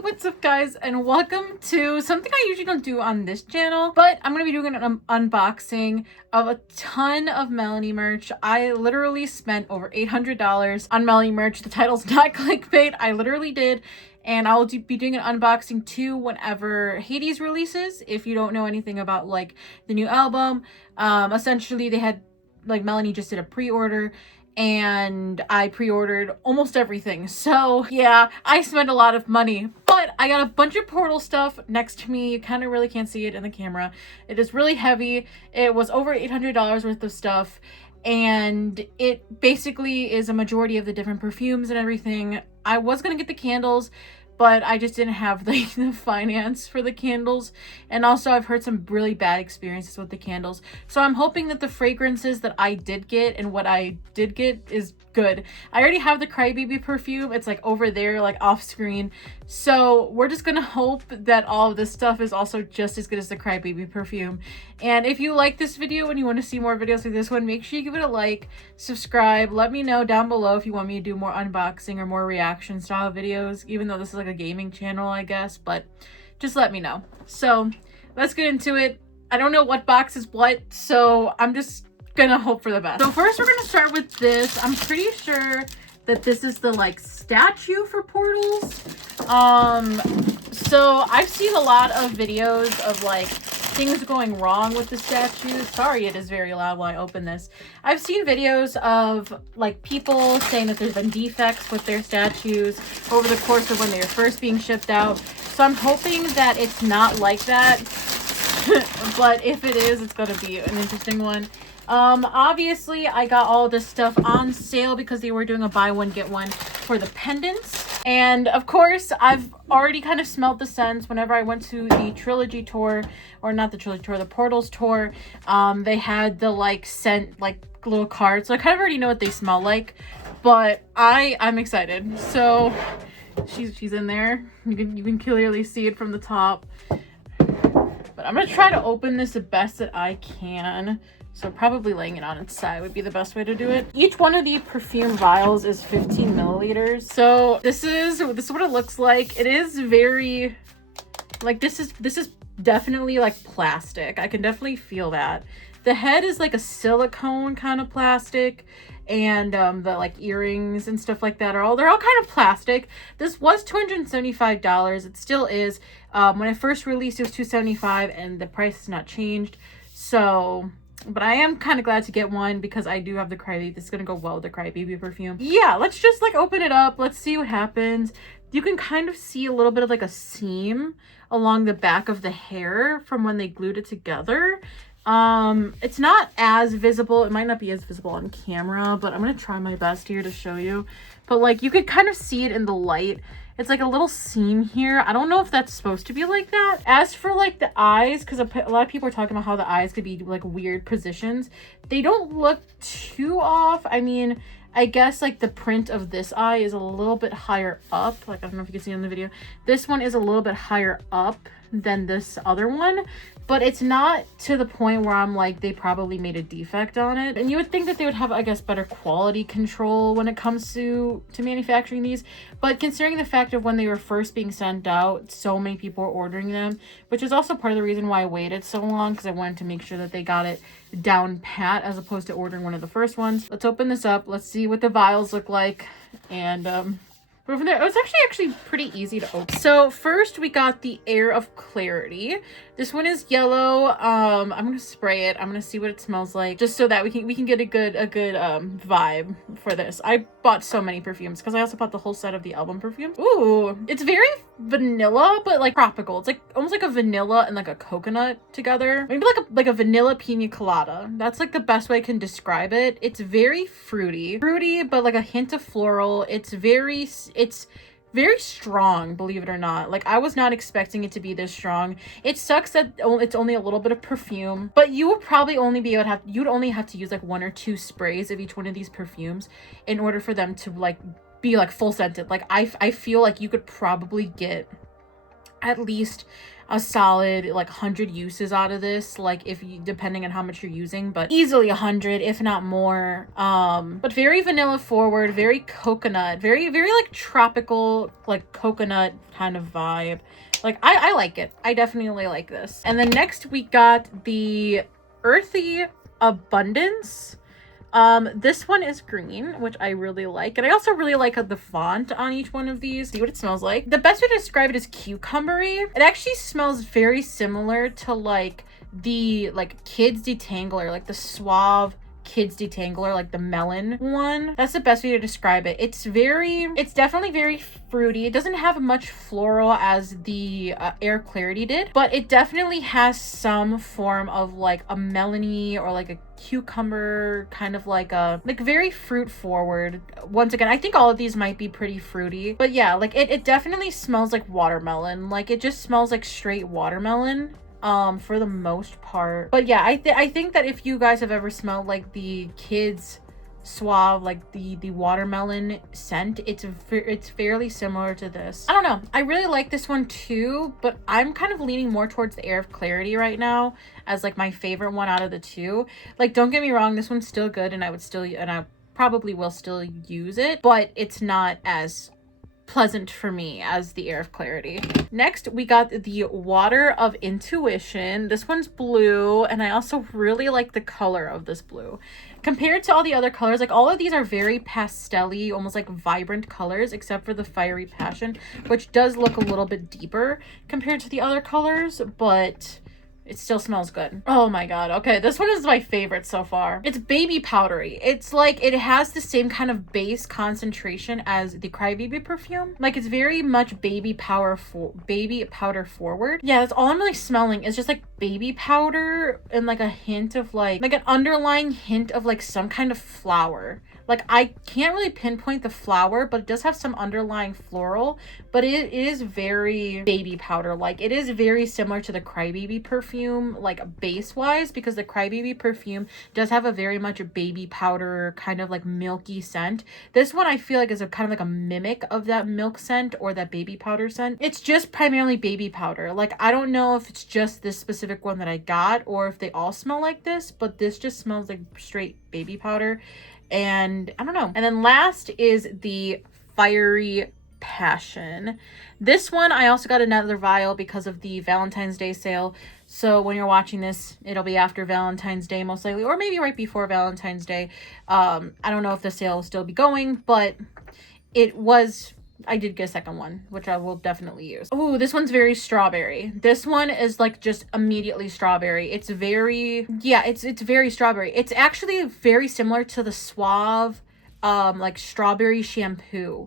What's up guys, and welcome to something I usually don't do on this channel, but I'm gonna be doing an unboxing of a ton of Melanie merch. I literally spent over $800 on Melanie merch. The title's not clickbait, I literally did. And I'll be doing an unboxing too whenever Hades releases. If you don't know anything about like the new album, essentially they had, like, Melanie just did a pre-order and I pre-ordered almost everything. So yeah, I spent a lot of money, but I got a bunch of Portal stuff next to me. You kind of really can't see it in the camera. It is really heavy. It was over $800 worth of stuff, and it basically is a majority of the different perfumes and everything. I was gonna get the candles, but I just didn't have the finance for the candles. And also I've heard some really bad experiences with the candles. So I'm hoping that the fragrances that I did get and what I did get is good. I already have the Crybaby perfume. It's like over there, like off screen. So we're just gonna hope that all of this stuff is also just as good as the Crybaby perfume. And if you like this video and you want to see more videos like this one, make sure you give it a like, subscribe, let me know down below if you want me to do more unboxing or more reaction style videos, even though this is like a gaming channel, I guess, but just let me know. So let's get into it. I don't know what box is what, so I'm just gonna hope for the best. So first we're gonna start with this. I'm pretty sure that this is the like statue for Portals. So I've seen a lot of videos of like things going wrong with the statue. Sorry, it is very loud while I open this. I've seen videos of like people saying that there's been defects with their statues over the course of when they were first being shipped out. So I'm hoping that it's not like that. But if it is, it's gonna be an interesting one. Obviously I got all this stuff on sale because they were doing a buy one get one for the pendants. And of course I've already kind of smelled the scents whenever I went to the trilogy tour, or not the trilogy tour, the Portals tour. They had the like scent, like little cards, so I kind of already know what they smell like, but I'm excited. So she's in there. You can clearly see it from the top, but I'm gonna try to open this the best that I can. So probably laying it on its side would be the best way to do it. Each one of the perfume vials is 15 milliliters. So this is what it looks like. It is very, like, this is definitely like plastic. I can definitely feel that. The head is like a silicone kind of plastic, and the like earrings and stuff like that they're all kind of plastic. This was $275. It still is. When I first released it was $275, and the price has not changed. So, but I am kind of glad to get one because I do have the Crybaby. This is gonna go well with the Crybaby perfume. Yeah, let's just like open it up. Let's see what happens. You can kind of see a little bit of like a seam along the back of the hair from when they glued it together. It's not as visible. It might not be as visible on camera, but I'm gonna try my best here to show you. But like you could kind of see it in the light. It's like a little seam here. I don't know if that's supposed to be like that. As for like the eyes, because a lot of people are talking about how the eyes could be like weird positions. They don't look too off. I mean, I guess like the print of this eye is a little bit higher up. Like, I don't know if you can see on the video. This one is a little bit higher up than this other one, but it's not to the point where I'm like, they probably made a defect on it. And you would think that they would have, I guess, better quality control when it comes to manufacturing these. But considering the fact of when they were first being sent out, so many people were ordering them, which is also part of the reason why I waited so long, because I wanted to make sure that they got it down pat as opposed to ordering one of the first ones. Let's open this up. Let's see what the vials look like. And but from there, it was actually pretty easy to open. So first we got the Air of Clarity. This one is yellow. I'm gonna spray it. I'm gonna see what it smells like, just so that we can get a good vibe for this. I bought so many perfumes because I also bought the whole set of the album perfume. Ooh, it's very vanilla, but like tropical. It's like almost like a vanilla and like a coconut together. Maybe like a vanilla pina colada. That's like the best way I can describe it. It's very fruity, but like a hint of floral. It's very strong, believe it or not. Like, I was not expecting it to be this strong. It sucks that it's only a little bit of perfume, but you would probably only be able to you'd only have to use like 1 or 2 sprays of each one of these perfumes in order for them to like be like full scented. Like I feel like you could probably get at least a solid like 100 uses out of this, like if you, depending on how much you're using, but easily 100 if not more. But very vanilla forward, very coconut, very like tropical, like coconut kind of vibe. Like I like it. I definitely like this. And then next we got the Earthy Abundance. This one is green, which I really like, and I also really like the font on each one of these. See what it smells like. The best way to describe it is cucumbery. It actually smells very similar to like the kids detangler, like the Suave kids detangler, like the melon one. That's the best way to describe it. It's definitely very fruity. It doesn't have much floral as the Air Clarity did, but it definitely has some form of like a melony or like a cucumber, kind of like a very fruit forward. Once again, I think all of these might be pretty fruity, but yeah, like it definitely smells like watermelon. Like it just smells like straight watermelon for the most part. But yeah, I think that if you guys have ever smelled like the kids Suave, like the watermelon scent, it's fairly similar to this. I don't know, I really like this one too, but I'm kind of leaning more towards the Air of Clarity right now as like my favorite one out of the two. Like, don't get me wrong, this one's still good, and I probably will still use it, but it's not as pleasant for me as the Air of Clarity. Next, we got the Water of Intuition. This one's blue, and I also really like the color of this blue. Compared to all the other colors, like all of these are very pastel-y, almost like vibrant colors, except for the Fiery Passion, which does look a little bit deeper compared to the other colors, but it still smells good. Oh my god. Okay, this one is my favorite so far. It's baby powdery. It's like it has the same kind of base concentration as the Crybaby perfume. Like it's very much baby powder forward. Yeah, that's all I'm really smelling is just like baby powder and like a hint of like an underlying hint of like some kind of flower. Like I can't really pinpoint the flower, but it does have some underlying floral, but it is very baby powder. Like it is very similar to the Crybaby perfume, like base wise, because the Crybaby perfume does have a very much baby powder kind of like milky scent. This one I feel like is a kind of like a mimic of that milk scent or that baby powder scent. It's just primarily baby powder. Like I don't know if it's just this specific one that I got or if they all smell like this, but this just smells like straight baby powder. And I don't know. And then last is the Fiery Passion. This one I also got another vial because of the Valentine's Day sale. So when you're watching this, it'll be after Valentine's Day most likely, or maybe right before Valentine's Day. I don't know if the sale will still be going, but I did get a second one, which I will definitely use. Oh, this one's very strawberry. This one is like just immediately strawberry. It's very, yeah, it's very strawberry. It's actually very similar to the Suave, like strawberry shampoo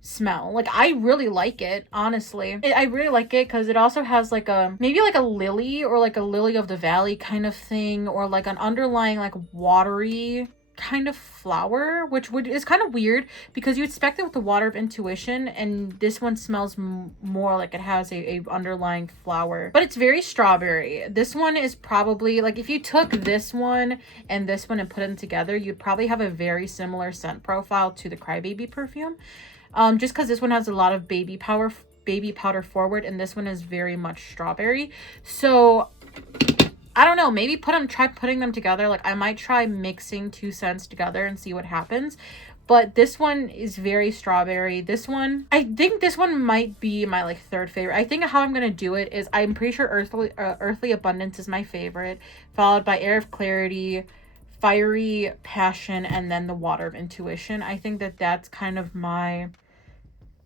smell. Like I really like it, honestly. I really like it because it also has like maybe like a lily or like a lily of the valley kind of thing, or like an underlying like watery kind of flower, which is kind of weird because you expect it with the Water of Intuition, and this one smells more like it has a underlying flower, but it's very strawberry. This one is probably like if you took this one and put them together, you'd probably have a very similar scent profile to the Crybaby perfume, just because this one has a lot of baby powder forward, and this one is very much strawberry. So I don't know, maybe try putting them together. Like I might try mixing two scents together and see what happens. But this one is very strawberry. This one, I think this one might be my like third favorite. I think how I'm going to do it is I'm pretty sure Earthly Abundance is my favorite, followed by Air of Clarity, Fiery Passion, and then the Water of Intuition. I think that's kind of my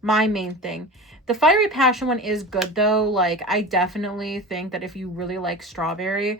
main thing. The Fiery Passion one is good though. Like I definitely think that if you really like strawberry,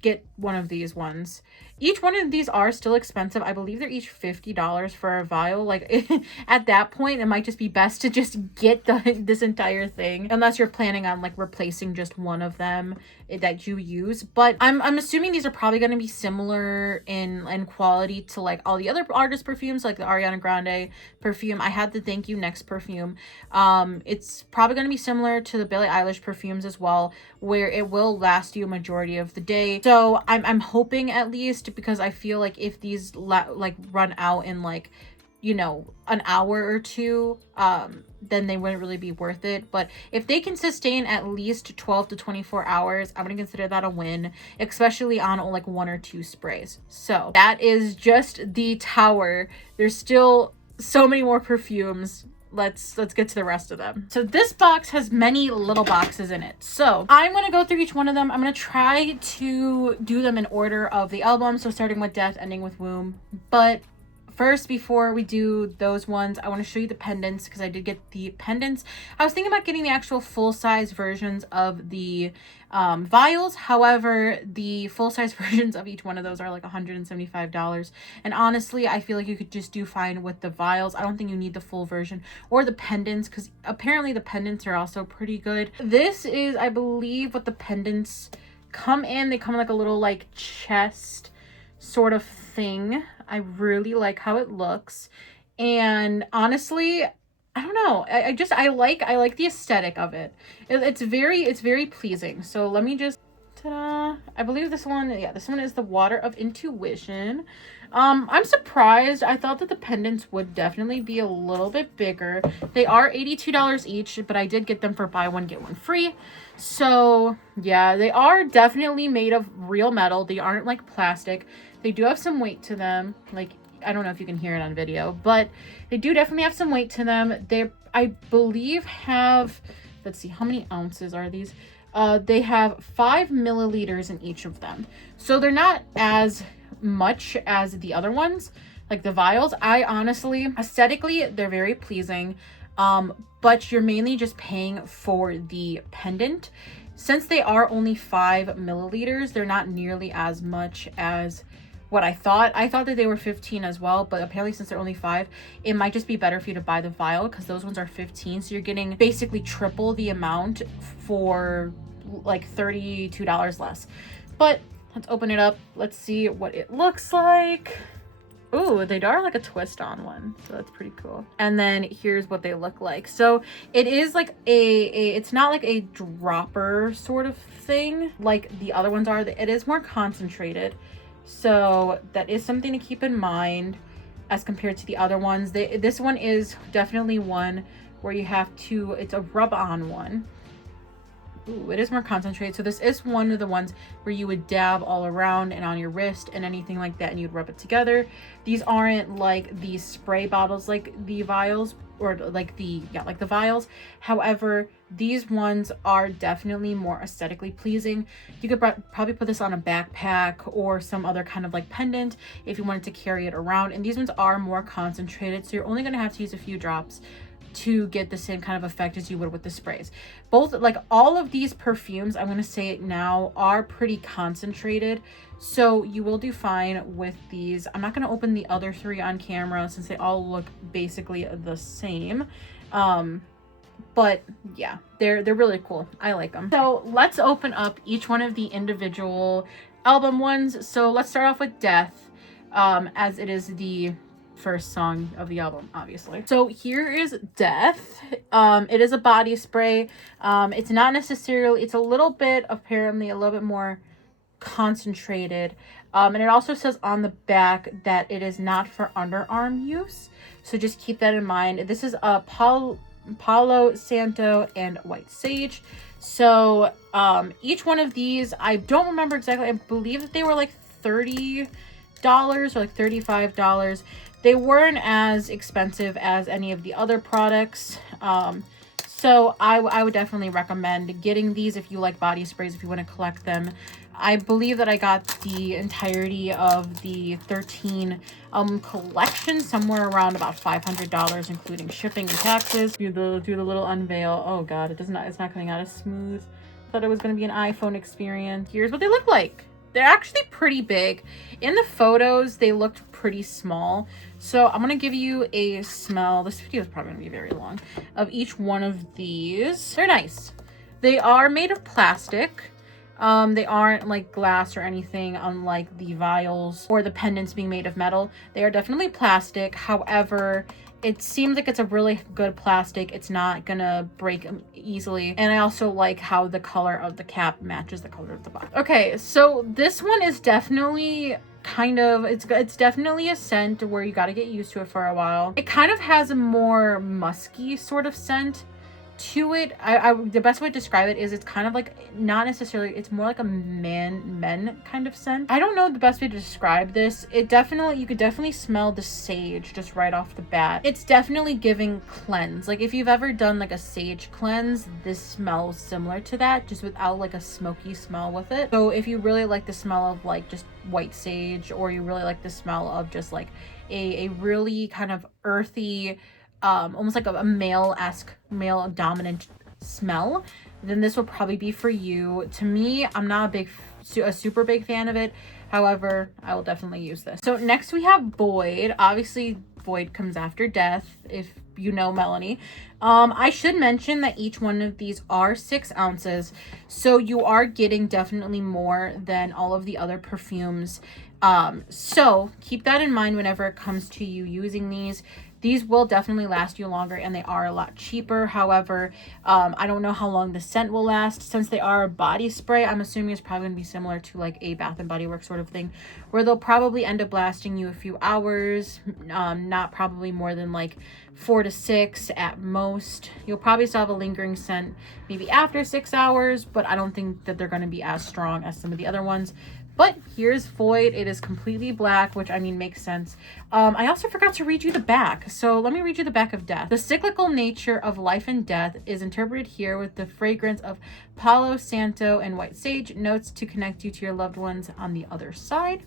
get one of these ones. Each one of these are still expensive. I believe they're each $50 for a vial. Like at that point, it might just be best to just get this entire thing, unless you're planning on like replacing just one of them that you use. But I'm assuming these are probably going to be similar in quality to like all the other artist perfumes, like the Ariana Grande perfume. I had the Thank You Next perfume. It's probably going to be similar to the Billie Eilish perfumes as well, where it will last you a majority of the day. So I'm hoping, at least, because I feel like if these like run out in like, you know, an hour or two, then they wouldn't really be worth it. But if they can sustain at least 12 to 24 hours, I'm gonna consider that a win, especially on like 1 or 2 sprays. So that is just the tower. There's still so many more perfumes. Let's get to the rest of them. So this box has many little boxes in it. So I'm going to go through each one of them. I'm going to try to do them in order of the album. So starting with Death, ending with Womb. But first, before we do those ones, I want to show you the pendants because I did get the pendants. I was thinking about getting the actual full-size versions of the vials. However, the full-size versions of each one of those are like $175. And honestly, I feel like you could just do fine with the vials. I don't think you need the full version or the pendants because apparently the pendants are also pretty good. This is, I believe, what the pendants come in. They come in like a little like chest sort of thing. I really like how it looks, and honestly, I don't know, I like the aesthetic of it. It's very pleasing. So let me just, ta-da. I believe this one, yeah, this one is the Water of Intuition. I'm surprised. I thought that the pendants would definitely be a little bit bigger. They are $82 each, but I did get them for buy one get one free. So yeah, they are definitely made of real metal. They aren't like plastic. They do have some weight to them. Like, I don't know if you can hear it on video, but they do definitely have some weight to them. They, I believe, have, let's see, how many ounces are these? They have 5 milliliters in each of them. So they're not as much as the other ones, like the vials. I honestly, aesthetically, they're very pleasing. But you're mainly just paying for the pendant. Since they are only 5 milliliters, they're not nearly as much as what I thought. I thought that they were 15 as well, but apparently since they're only 5, it might just be better for you to buy the vial because those ones are 15. So you're getting basically triple the amount for like $32 less. But let's open it up. Let's see what it looks like. Ooh, they are like a twist on one, so that's pretty cool. And then here's what they look like. So it is like it's not like a dropper sort of thing like the other ones are. It is more concentrated. So that is something to keep in mind as compared to the other ones. This one is definitely one where you have to, it's a rub-on one. Ooh, it is more concentrated. So this is one of the ones where you would dab all around and on your wrist and anything like that, and you'd rub it together. These aren't like the spray bottles like the vials, or like the, yeah, like the vials. However, these ones are definitely more aesthetically pleasing. You could probably put this on a backpack or some other kind of like pendant if you wanted to carry it around. And these ones are more concentrated, so you're only going to have to use a few drops to get the same kind of effect as you would with the sprays. Both, like all of these perfumes, I'm going to say it now, are pretty concentrated. So you will do fine with these. I'm not going to open the other 3 on camera since they all look basically the same. But yeah, they're really cool. I like them. So let's open up each one of the individual album ones. So let's start off with Death, as it is the first song of the album, obviously. So here is Death. It is a body spray. It's not necessarily, it's a little bit, apparently a little bit more concentrated. And it also says on the back that it is not for underarm use. So just keep that in mind. This is a Palo Santo and White Sage. So each one of these, I don't remember exactly, I believe that they were like $30 or like $35. They weren't as expensive as any of the other products. So I would definitely recommend getting these if you like body sprays, if you want to collect them. I believe that I got the entirety of the 13 collection, somewhere around about $500, including shipping and taxes. Do the little unveil. Oh god, it's not coming out as smooth. Thought it was going to be an iPhone experience. Here's what they look like. They're actually pretty big. In the photos, they looked pretty small. So I'm going to give you a smell. This video is probably going to be very long. Of each one of these. They're nice. They are made of plastic. They aren't like glass or anything, unlike the vials or the pendants being made of metal. They are definitely plastic. However, it seems like it's a really good plastic. It's not gonna break easily. And I also like how the color of the cap matches the color of the box. Okay, so this one is definitely kind of, it's definitely a scent where you got to get used to it for a while. It kind of has a more musky sort of scent to it. The best way to describe it is it's kind of like, not necessarily, it's more like a men kind of scent. I don't know the best way to describe this. It definitely, you could definitely smell the sage just right off the bat. It's definitely giving cleanse. Like if you've ever done like a sage cleanse, this smells similar to that, just without like a smoky smell with it. So if you really like the smell of like just white sage, or you really like the smell of just like a really kind of earthy, almost like a male-esque, male dominant smell, then this will probably be for you. To me, I'm not a super big fan of it. However, I will definitely use this. So next we have Void. Obviously, Void comes after death, if you know Melanie. I should mention that each one of these are 6 ounces. So you are getting definitely more than all of the other perfumes. So keep that in mind whenever it comes to you using these. These will definitely last you longer, and they are a lot cheaper. However, I don't know how long the scent will last. Since they are a body spray, I'm assuming it's probably going to be similar to like a Bath & Body Works sort of thing, where they'll probably end up lasting you a few hours, not probably more than like 4 to 6 at most. You'll probably still have a lingering scent maybe after 6 hours, but I don't think that they're going to be as strong as some of the other ones. But here's Void. It is completely black, which I mean makes sense. I also forgot to read you the back. So let me read you the back of Death. The cyclical nature of life and death is interpreted here with the fragrance of Palo Santo and white sage, notes to connect you to your loved ones on the other side.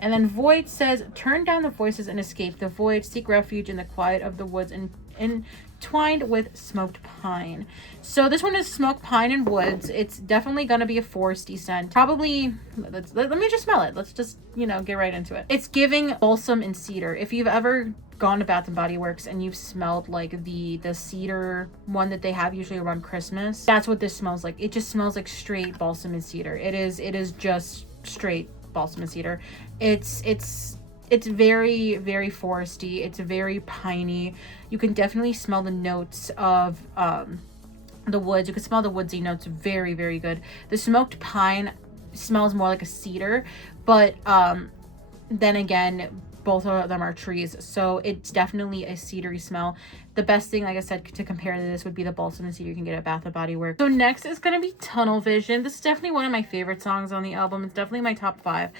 And then Void says, turn down the voices and escape the void. Seek refuge in the quiet of the woods and entwined with smoked pine. So this one is smoked pine and woods. It's definitely going to be a foresty scent. Probably, let me just smell it. Let's just, get right into it. It's giving balsam and cedar. If you've ever gone to Bath & Body Works and you've smelled like the cedar one that they have usually around Christmas, that's what this smells like. It just smells like straight balsam and cedar. It is just straight balsam and cedar. It's very, very foresty. It's very piney. You can definitely smell the notes of the woods. You can smell the woodsy notes very, very good. The smoked pine smells more like a cedar, but then again, both of them are trees, so it's definitely a cedary smell. The best thing, like I said, to compare to this would be the balsam and cedar you can get at Bath & Body Works. So next is going to be Tunnel Vision. This is definitely one of my favorite songs on the album. It's definitely my top 5.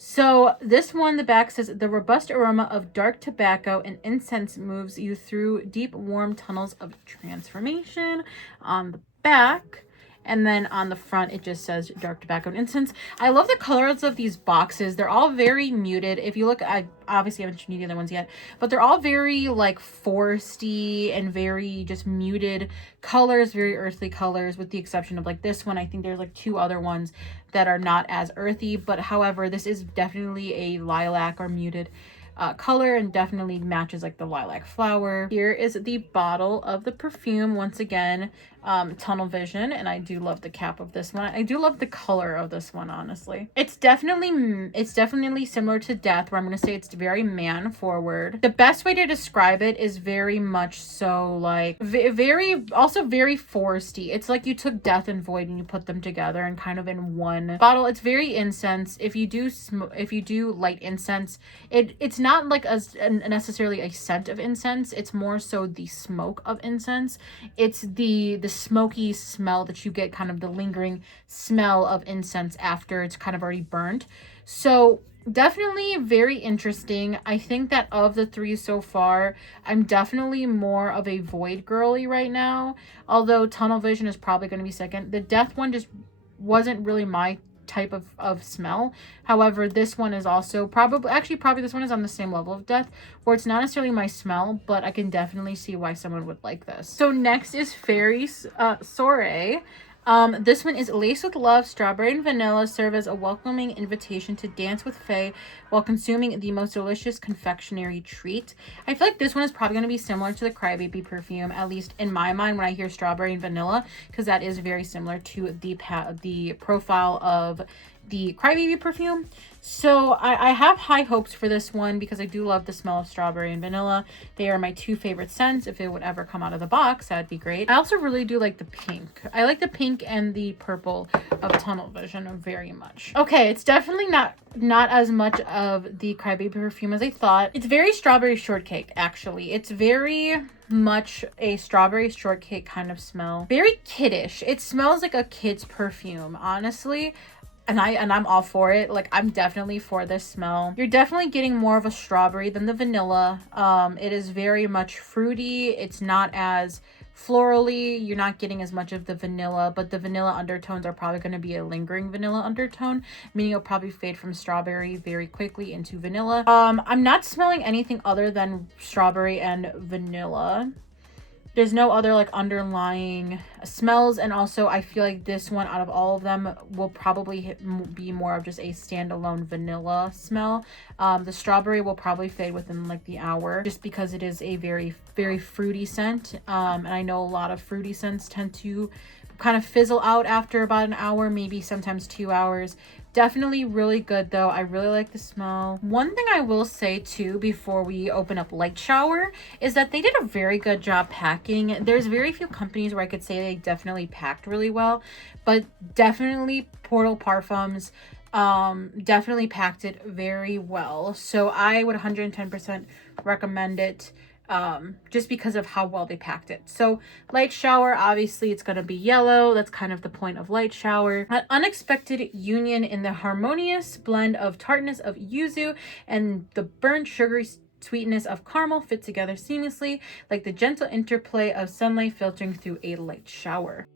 So this one, the back says, the robust aroma of dark tobacco and incense moves you through deep, warm tunnels of transformation on the back. And then on the front, it just says dark tobacco and incense. I love the colors of these boxes. They're all very muted. If you look, I obviously haven't shown you the other ones yet, but they're all very like foresty and very just muted colors, very earthly colors, with the exception of like this one. I think there's like 2 other ones that are not as earthy, but however, this is definitely a lilac or muted color, and definitely matches like the lilac flower. Here is the bottle of the perfume. Once again, Tunnel Vision, and I do love the cap of this one. I do love the color of this one, honestly. It's definitely similar to Death, where I'm gonna say it's very man forward. The best way to describe it is very much so like also very foresty. It's like you took Death and Void and you put them together and kind of in one bottle. It's very incense. If you do light incense, it's not like necessarily a scent of incense. It's more so the smoke of incense. It's the smoky smell that you get, kind of the lingering smell of incense after it's kind of already burnt. So definitely very interesting. I think that of the 3 so far, I'm definitely more of a Void girly right now, although Tunnel Vision is probably going to be second. The Death one just wasn't really my type of smell. However, this one is also probably this one is on the same level of Death, where it's not necessarily my smell, but I can definitely see why someone would like this. So next is Fairy Soiree. This one is laced with love. Strawberry and vanilla serve as a welcoming invitation to dance with Faye while consuming the most delicious confectionery treat. I feel like this one is probably going to be similar to the Crybaby perfume, at least in my mind when I hear strawberry and vanilla, because that is very similar to the profile of the Crybaby perfume. So I have high hopes for this one because I do love the smell of strawberry and vanilla. They are my two favorite scents. If it would ever come out of the box, that'd be great. I also really do like the pink. I like the pink and the purple of Tunnel Vision very much. Okay, it's definitely not as much of the Crybaby perfume as I thought. It's very strawberry shortcake, actually. It's very much a strawberry shortcake kind of smell. Very kiddish. It smells like a kid's perfume, honestly. And I'm all for it. Like, I'm definitely for this smell. You're definitely getting more of a strawberry than the vanilla. It is very much fruity. It's not as florally. You're not getting as much of the vanilla, but the vanilla undertones are probably going to be a lingering vanilla undertone, meaning it'll probably fade from strawberry very quickly into vanilla. I'm not smelling anything other than strawberry and vanilla. There's no other like underlying smells, and also I feel like this one out of all of them will probably be more of just a standalone vanilla smell. The strawberry will probably fade within like the hour just because it is a very, very fruity scent. And I know a lot of fruity scents tend to kind of fizzle out after about an hour, maybe sometimes 2 hours. Definitely really good though. I really like the smell. One thing I will say too before we open up Light Shower is that they did a very good job packing. There's very few companies where I could say they definitely packed really well, but definitely Portals Parfums definitely packed it very well. So I would 110% recommend it. Just because of how well they packed it. So Light Shower, obviously it's going to be yellow. That's kind of the point of Light Shower. An unexpected union in the harmonious blend of tartness of yuzu and the burnt sugary sweetness of caramel fit together seamlessly, like the gentle interplay of sunlight filtering through a light shower.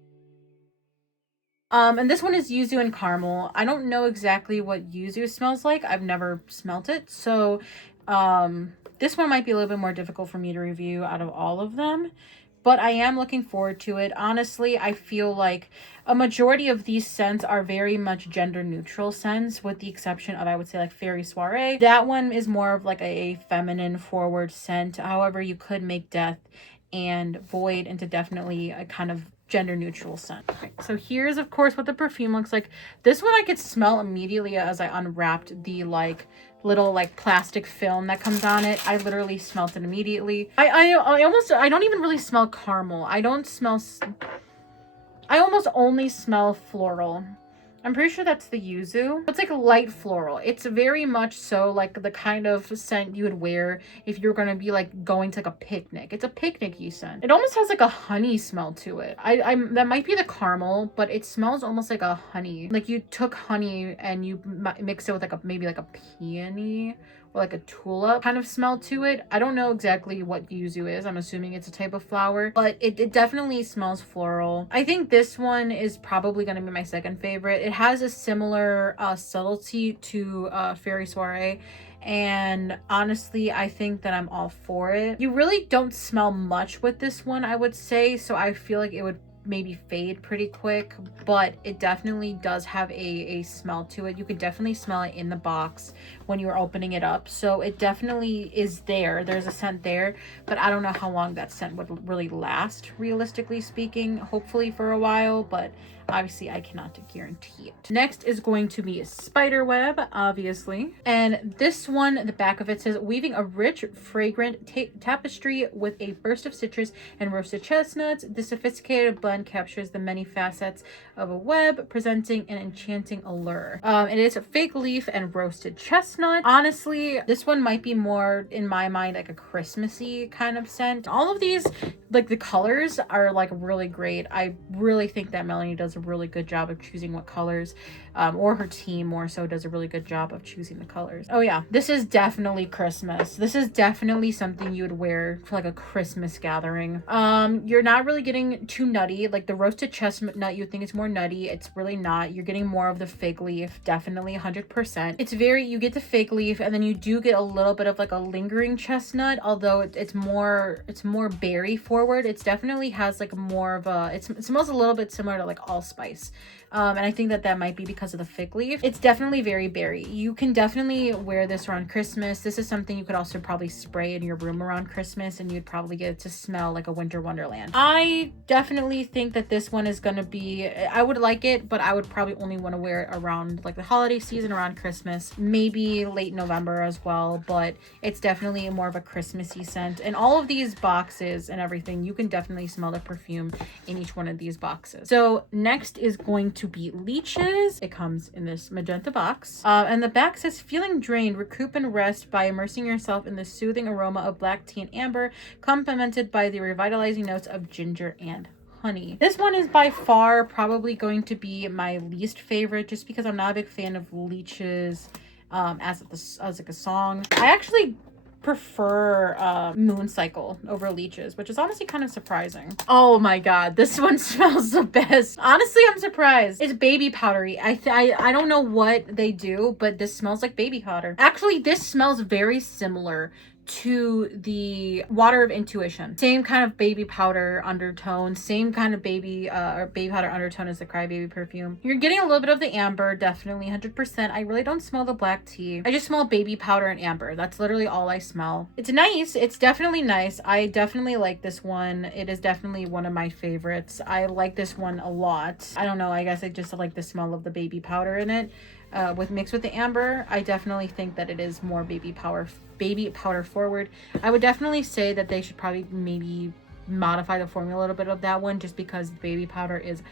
And this one is yuzu and caramel. I don't know exactly what yuzu smells like. I've never smelt it. So, this one might be a little bit more difficult for me to review out of all of them, but I am looking forward to it. Honestly, I feel like a majority of these scents are very much gender neutral scents, with the exception of, I would say, like Fairy Soiree. That one is more of like a feminine forward scent. However, you could make Death and Void into definitely a kind of gender neutral scent. Okay, so here's of course what the perfume looks like. This one I could smell immediately as I unwrapped the like little like plastic film that comes on it. I literally smelled it immediately. I don't even really smell caramel. I almost only smell floral. I'm pretty sure that's the yuzu. It's like light floral. It's very much so like the kind of scent you would wear if you're gonna be like going to like a picnic. It's a picnic-y scent. It almost has like a honey smell to it. That might be the caramel, but it smells almost like a honey. Like you took honey and you mixed it with like maybe like a peony or like a tulip kind of smell to it. I don't know exactly what yuzu is. I'm assuming it's a type of flower, but it definitely smells floral. I think this one is probably going to be my second favorite. It has a similar subtlety to Fairy Soiree, and honestly I think that I'm all for it. You really don't smell much with this one, I would say, so I feel like it would maybe fade pretty quick, but it definitely does have a smell to it. You could definitely smell it in the box when you're opening it up, so it definitely is there. There's a scent there, but I don't know how long that scent would really last, realistically speaking. Hopefully for a while, but obviously I cannot guarantee it. Next is going to be Spiderweb, obviously, and this one, the back of it says, weaving a rich fragrant tapestry with a burst of citrus and roasted chestnuts, the sophisticated blend captures the many facets of a web, presenting an enchanting allure. It is a fig leaf and roasted chestnut. Honestly, this one might be more, in my mind, like a Christmassy kind of scent. All of these, like the colors are like really great. I really think that Melanie does a really good job of choosing what colors, or her team more so does a really good job of choosing the colors. Oh yeah, this is definitely Christmas. This is definitely something you would wear for like a Christmas gathering. You're not really getting too nutty. Like the roasted chestnut, you would think it's more nutty. It's really not. You're getting more of the fig leaf, definitely 100%. It's very, you get the fig leaf and then you do get a little bit of like a lingering chestnut, although it's more berry forward. It definitely has like more of a, it smells a little bit similar to like allspice. And I think that might be because because of the fig leaf. It's definitely very berry. You can definitely wear this around Christmas. This is something you could also probably spray in your room around Christmas, and you'd probably get it to smell like a winter wonderland. I definitely think that this one is going to be, I would like it, but I would probably only want to wear it around like the holiday season, around Christmas, maybe late November as well, but it's definitely more of a Christmassy scent. And all of these boxes and everything, you can definitely smell the perfume in each one of these boxes. So next is going to be Leeches. It comes in this magenta box, and the back says, feeling drained, recoup and rest by immersing yourself in the soothing aroma of black tea and amber, complemented by the revitalizing notes of ginger and honey. This one is by far probably going to be my least favorite, just because I'm not a big fan of Leeches as like a song. I actually prefer Moon Cycle over Leeches, which is honestly kind of surprising. Oh my god, this one smells the best. Honestly, I'm surprised. It's baby powdery. I don't know what they do, but this smells like baby powder. Actually, this smells very similar to the Water of Intuition. Same kind of baby powder undertone, same kind of baby powder undertone as the Crybaby perfume. You're getting a little bit of the amber, definitely 100%. I really don't smell the black tea. I just smell baby powder and amber. That's literally all I smell. It's nice. It's definitely nice. I definitely like this one. It is definitely one of my favorites. I like this one a lot. I don't know. I guess I just like the smell of the baby powder in it. Mixed with the amber, I definitely think that it is more baby powder forward. I would definitely say that they should probably maybe modify the formula a little bit of that one, just because the baby powder is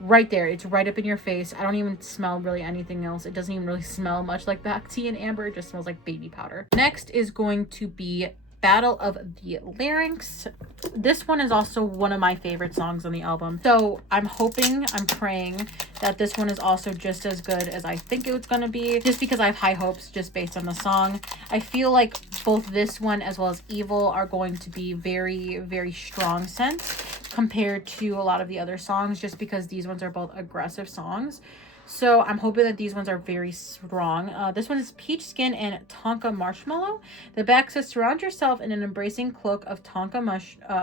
right there. It's right up in your face. I don't even smell really anything else. It doesn't even really smell much like black tea and amber. It just smells like baby powder. Next is going to be Battle of the Larynx. This one is also one of my favorite songs on the album. So I'm hoping, I'm praying that this one is also just as good as I think it was going to be, just because I have high hopes just based on the song. I feel like both this one as well as Evil are going to be very, very strong scents compared to a lot of the other songs, just because these ones are both aggressive songs. So I'm hoping that these ones are very strong. This one is Peach Skin and Tonka Marshmallow. The back says, surround yourself in an embracing cloak of Tonka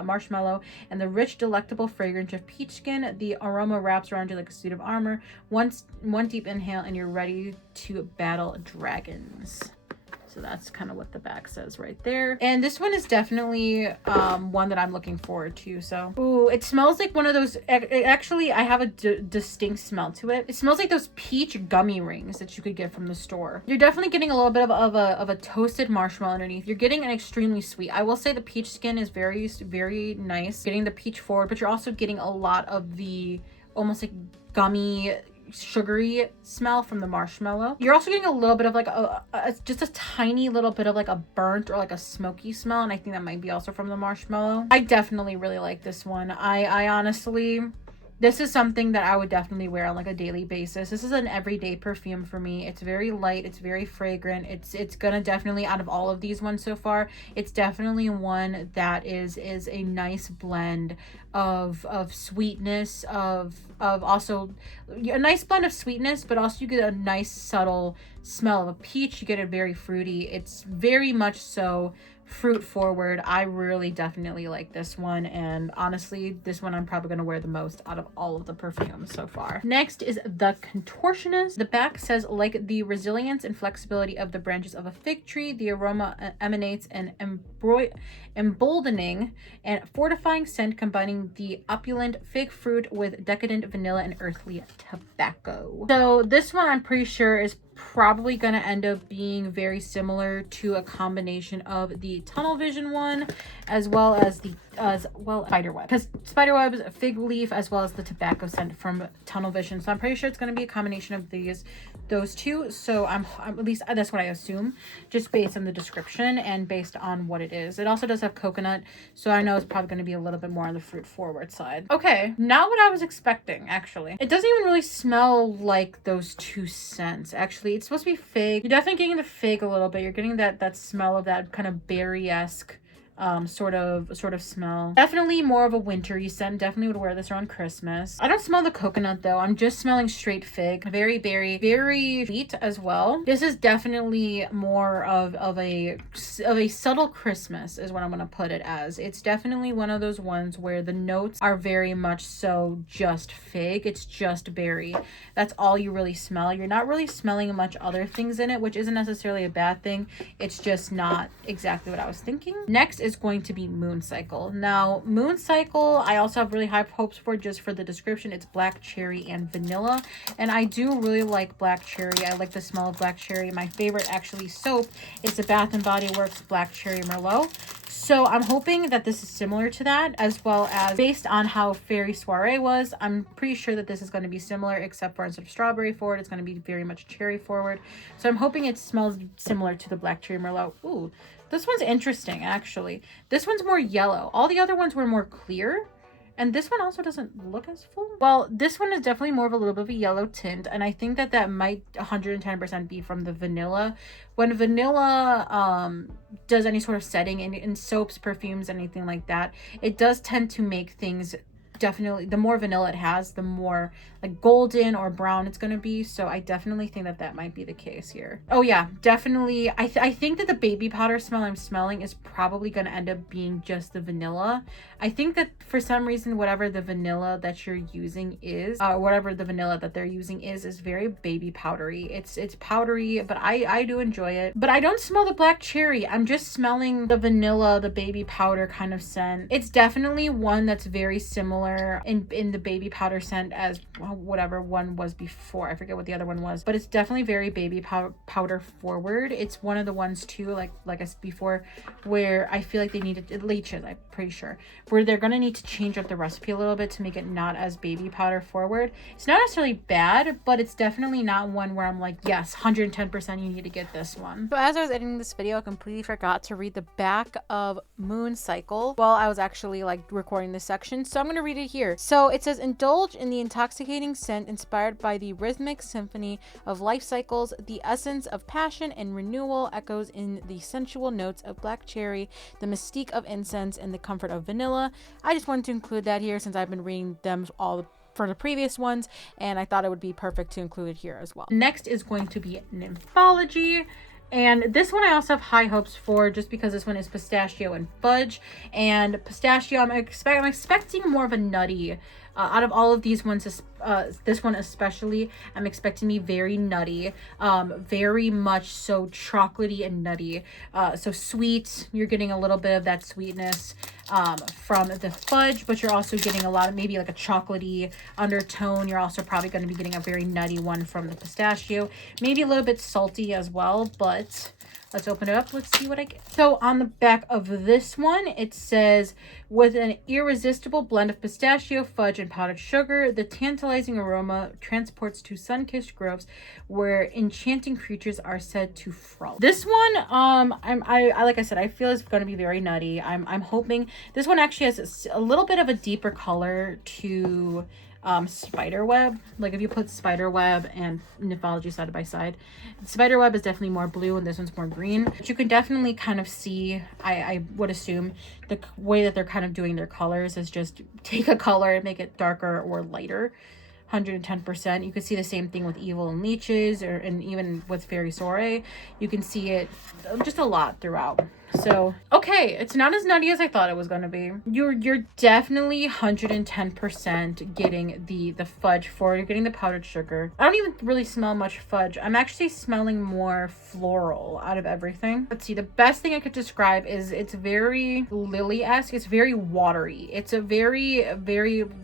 Marshmallow and the rich, delectable fragrance of peach skin. The aroma wraps around you like a suit of armor. One deep inhale and you're ready to battle dragons. So that's kind of what the back says right there. And this one is definitely one that I'm looking forward to. So, ooh, it smells like one of those. Actually, I have a distinct smell to it. It smells like those peach gummy rings that you could get from the store. You're definitely getting a little bit of a toasted marshmallow underneath. You're getting an extremely sweet. I will say the peach skin is very, very nice. Getting the peach forward, but you're also getting a lot of the almost like gummy, sugary smell from the marshmallow. You're also getting a little bit of like just a tiny little bit of like a burnt or like a smoky smell, and I think that might be also from the marshmallow. I definitely really like this one. I honestly, this is something that I would definitely wear on like a daily basis. This is an everyday perfume for me. It's very light, it's very fragrant. It's gonna definitely, out of all of these ones so far, it's definitely one that is a nice blend of sweetness, of also a nice blend of sweetness, but also you get a nice subtle smell of a peach. You get it very fruity. It's very much so fruit forward. I really definitely like this one, and honestly this one I'm probably going to wear the most out of all of the perfumes so far. Next is The Contortionist. The back says, like the resilience and flexibility of the branches of a fig tree, the aroma emanates an emboldening and fortifying scent, combining the opulent fig fruit with decadent vanilla and earthly tobacco. So this one I'm pretty sure is probably going to end up being very similar to a combination of the Tunnel Vision one as well as Spiderweb, because Spiderweb is a fig leaf as well as the tobacco scent from Tunnel Vision. So I'm pretty sure it's going to be a combination of those two. So I'm at least that's what I assume, just based on the description and based on what it is. It also does have coconut, so I know it's probably going to be a little bit more on the fruit forward side. Okay, not what I was expecting. Actually, it doesn't even really smell like those two scents. Actually, it's supposed to be fig. You're definitely getting the fig a little bit. You're getting that smell of that kind of berry-esque sort of smell. Definitely more of a wintry scent. Definitely would wear this around Christmas. I don't smell the coconut though. I'm just smelling straight fig. Very berry, very sweet as well. This is definitely more of a subtle Christmas is what I'm gonna put it as. It's definitely one of those ones where the notes are very much so just fig. It's just berry. That's all you really smell. You're not really smelling much other things in it, which isn't necessarily a bad thing. It's just not exactly what I was thinking. Next is going to be Moon Cycle. Now, Moon Cycle, I also have really high hopes for. Just for the description, it's black cherry and vanilla, and I do really like black cherry. I like the smell of black cherry. My favorite actually soap is the Bath and Body Works Black Cherry Merlot. So I'm hoping that this is similar to that, as well as based on how Fairy Soiree was, I'm pretty sure that this is going to be similar, except for instead of strawberry forward, it's going to be very much cherry forward. So I'm hoping it smells similar to the Black Cherry Merlot. Ooh, this one's interesting, actually. This one's more yellow. All the other ones were more clear. And this one also doesn't look as full. Well, this one is definitely more of a little bit of a yellow tint. And I think that that might 110% be from the vanilla. When vanilla does any sort of setting in soaps, perfumes, anything like that, it does tend to make things definitely, the more vanilla it has, the more like golden or brown it's going to be. So I definitely think that that might be the case here. Oh yeah, definitely. I think that the baby powder smell I'm smelling is probably going to end up being just the vanilla. I think that for some reason, whatever the vanilla that you're using is, whatever the vanilla that they're using is very baby powdery. It's powdery, but I do enjoy it. But I don't smell the black cherry. I'm just smelling the vanilla, the baby powder kind of scent. It's definitely one that's very similar in the baby powder scent as whatever one was before. I forget what the other one was, but it's definitely very baby powder forward. It's one of the ones too, like I said before, where I feel like they needed leeches, I'm pretty sure, where they're gonna need to change up the recipe a little bit to make it not as baby powder forward. It's not necessarily bad, but it's definitely not one where I'm like, yes, 110% you need to get this one. So as I was editing this video, I completely forgot to read the back of Moon Cycle while I was actually like recording this section, so I'm gonna read it here. So it says, indulge in the intoxicating scent inspired by the rhythmic symphony of life cycles. The essence of passion and renewal echoes in the sensual notes of black cherry, the mystique of incense, and the comfort of vanilla. I just wanted to include that here since I've been reading them all for the previous ones, and I thought it would be perfect to include it here as well. Next is going to be Nymphology. And this one I also have high hopes for, just because this one is pistachio and fudge. And pistachio, I'm expecting more of a nutty. Out of all of these ones, this one especially, I'm expecting me very nutty, very much so chocolatey and nutty. So sweet, you're getting a little bit of that sweetness from the fudge, but you're also getting a lot of maybe like a chocolatey undertone. You're also probably going to be getting a very nutty one from the pistachio, maybe a little bit salty as well, but let's open it up. Let's see what I get. So on the back of this one, it says, with an irresistible blend of pistachio, fudge, and powdered sugar, the tantalizing aroma transports to sun-kissed groves where enchanting creatures are said to frolic. This one, I like I said, I feel it's going to be very nutty. I'm hoping this one actually has a little bit of a deeper color to Spiderweb. Like if you put Spiderweb and Nymphology side by side, Spiderweb is definitely more blue and this one's more green, but you can definitely kind of see, I would assume the way that they're kind of doing their colors is just take a color and make it darker or lighter. 110%. You can see the same thing with Evil and Leeches, and even with Fairy Soiree. You can see it just a lot throughout. So, okay, it's not as nutty as I thought it was going to be. You're definitely 110% getting the fudge for it. You're getting the powdered sugar. I don't even really smell much fudge. I'm actually smelling more floral out of everything. Let's see, the best thing I could describe is it's very lily-esque. It's very watery. It's a very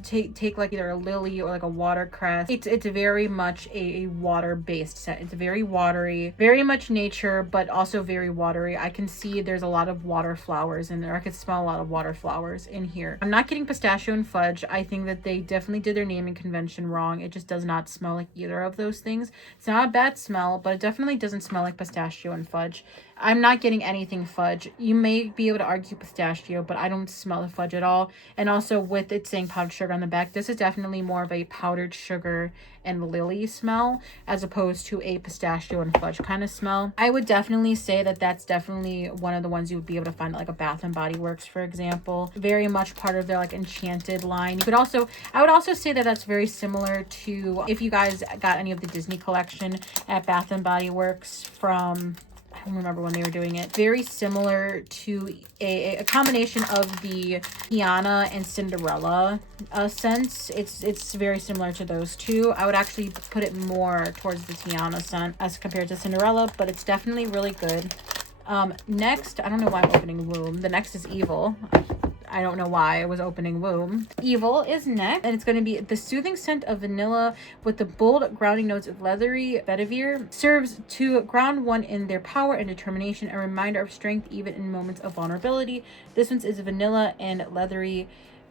take like either a lily or like a watercress. It's very much a water-based scent. It's very watery, very much nature, but also very watery. I can see there's a lot of water flowers in there. I could smell a lot of water flowers in here. I'm not getting pistachio and fudge. I think that they definitely did their naming convention wrong. It just does not smell like either of those things. It's not a bad smell, but it definitely doesn't smell like pistachio and fudge. I'm not getting anything fudge. You may be able to argue pistachio, but I don't smell the fudge at all. And also with it saying powdered sugar on the back, this is definitely more of a powdered sugar and lily smell as opposed to a pistachio and fudge kind of smell. I would definitely say that that's definitely one of the ones you would be able to find at like a Bath and Body Works, for example. Very much part of their like Enchanted line. You could also, I would also say that that's very similar to if you guys got any of the Disney collection at Bath and Body Works from, I don't remember when they were doing it. Very similar to a combination of the Tiana and Cinderella scents. It's very similar to those two. I would actually put it more towards the Tiana scent as compared to Cinderella, but it's definitely really good. Next, I don't know why I'm opening Womb. The next is Evil. I don't know why I was opening Womb. Evil is next, and it's going to be the soothing scent of vanilla with the bold grounding notes of leathery vetiver. Serves to ground one in their power and determination, a reminder of strength even in moments of vulnerability. This one is vanilla and leathery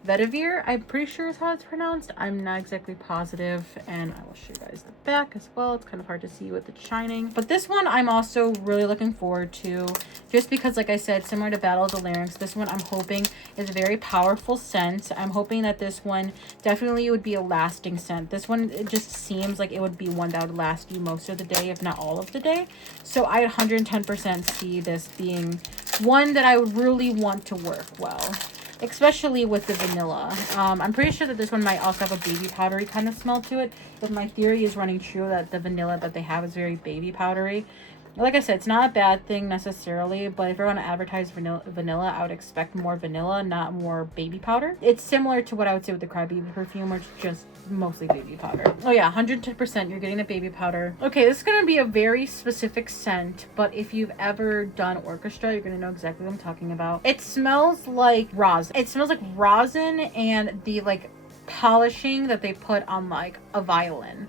vetiver. I'm pretty sure is how it's pronounced. I'm not exactly positive, and I will show you guys the back as well. It's kind of hard to see with it shining, but this one I'm also really looking forward to, just because, like I said, similar to Battle of the Larynx, this one I'm hoping is a very powerful scent. I'm hoping that this one definitely would be a lasting scent. This one, it just seems like it would be one that would last you most of the day, if not all of the day. So I 110% see this being one that I would really want to work well, especially with the vanilla. I'm pretty sure that this one might also have a baby powdery kind of smell to it, but my theory is running true that the vanilla that they have is very baby powdery. Like I said, it's not a bad thing necessarily, but if you're going to advertise vanilla, I would expect more vanilla, not more baby powder. It's similar to what I would say with the Crybaby perfume, which is just mostly baby powder. Oh yeah, 110% you're getting the baby powder. Okay, this is going to be a very specific scent, but if you've ever done orchestra, you're going to know exactly what I'm talking about. It smells like rosin. It smells like rosin and the like polishing that they put on like a violin.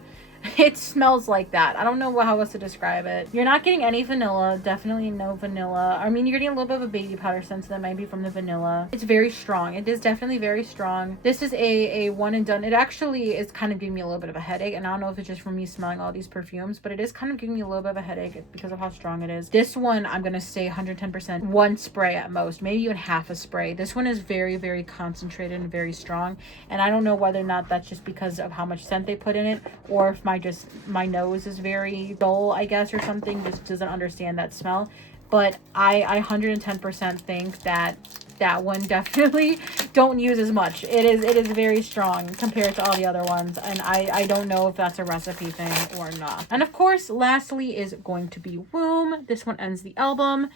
It smells like that. I don't know how else to describe it. You're not getting any vanilla. Definitely no vanilla. I mean, you're getting a little bit of a baby powder scent, so that might be from the vanilla. It's very strong. It is definitely very strong. This is a one and done. It actually is kind of giving me a little bit of a headache, and I don't know if it's just from me smelling all these perfumes, but it is kind of giving me a little bit of a headache because of how strong it is. This one, I'm going to say 110%. One spray at most, maybe even half a spray. This one is very, very concentrated and very strong, and I don't know whether or not that's just because of how much scent they put in it, or if my nose is very dull, I guess, or something, just doesn't understand that smell. But I 110% think that one definitely don't use as much. It is very strong compared to all the other ones, and I don't know if that's a recipe thing or not. And of course, lastly is going to be Womb. This one ends the album.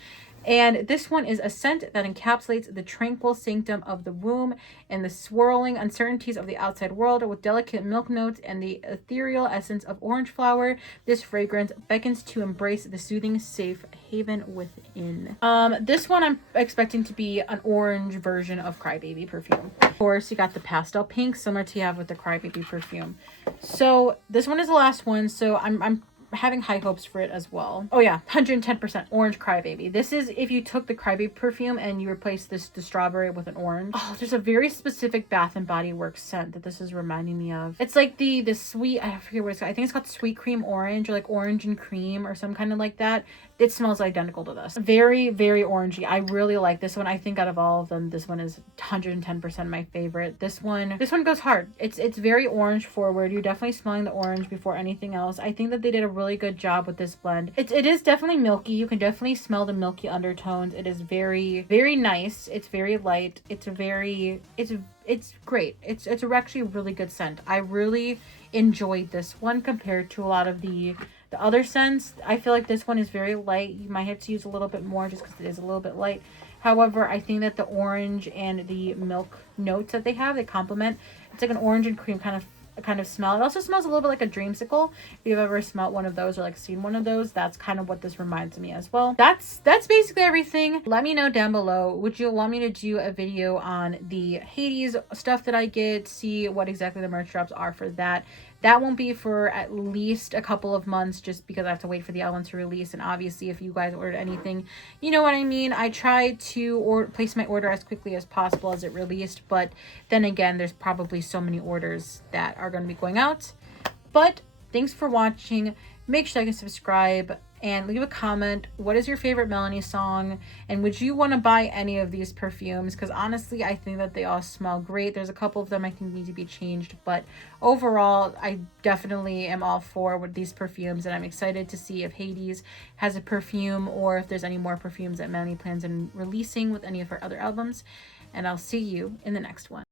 And this one is a scent that encapsulates the tranquil sanctum of the womb and the swirling uncertainties of the outside world with delicate milk notes and the ethereal essence of orange flower. This fragrance beckons to embrace the soothing, safe haven within. This one I'm expecting to be an orange version of Crybaby perfume. Of course, you got the pastel pink, similar to you have with the Crybaby perfume. So this one is the last one, so I'm having high hopes for it as well. Oh yeah, 110% orange Crybaby. This is if you took the Crybaby perfume and you replaced the strawberry with an orange. Oh, there's a very specific Bath and Body Works scent that this is reminding me of. It's like the sweet, I forget what it's called. I think it's called sweet cream orange, or like orange and cream or some kind of like that. It smells identical to this. Very, very orangey. I really like this one. I think out of all of them, this one is 110% my favorite. This one goes hard. It's very orange forward. You're definitely smelling the orange before anything else. I think that they did a really good job with this blend. It is definitely milky. You can definitely smell the milky undertones. It is very, very nice. It's very light. It's great. It's actually a really good scent. I really enjoyed this one compared to a lot of the other scents. I feel like this one is very light. You might have to use a little bit more just because it is a little bit light. However, I think that the orange and the milk notes that they have, they complement. It's like an orange and cream kind of smell. It also smells a little bit like a dreamsicle. If you've ever smelled one of those or like seen one of those, that's kind of what this reminds me as well. That's basically everything. Let me know down below, would you want me to do a video on the Hades stuff that I get, see what exactly the merch drops are for that. That won't be for at least a couple of months, just because I have to wait for the album to release. And obviously, if you guys ordered anything, you know what I mean. I try to place my order as quickly as possible as it released. But then again, there's probably so many orders that are going to be going out. But thanks for watching. Make sure you can subscribe. and leave a comment. What is your favorite Melanie song? And would you want to buy any of these perfumes? Because honestly, I think that they all smell great. There's a couple of them I think need to be changed, but overall, I definitely am all for with these perfumes, and I'm excited to see if Hades has a perfume or if there's any more perfumes that Melanie plans on releasing with any of her other albums. And I'll see you in the next one.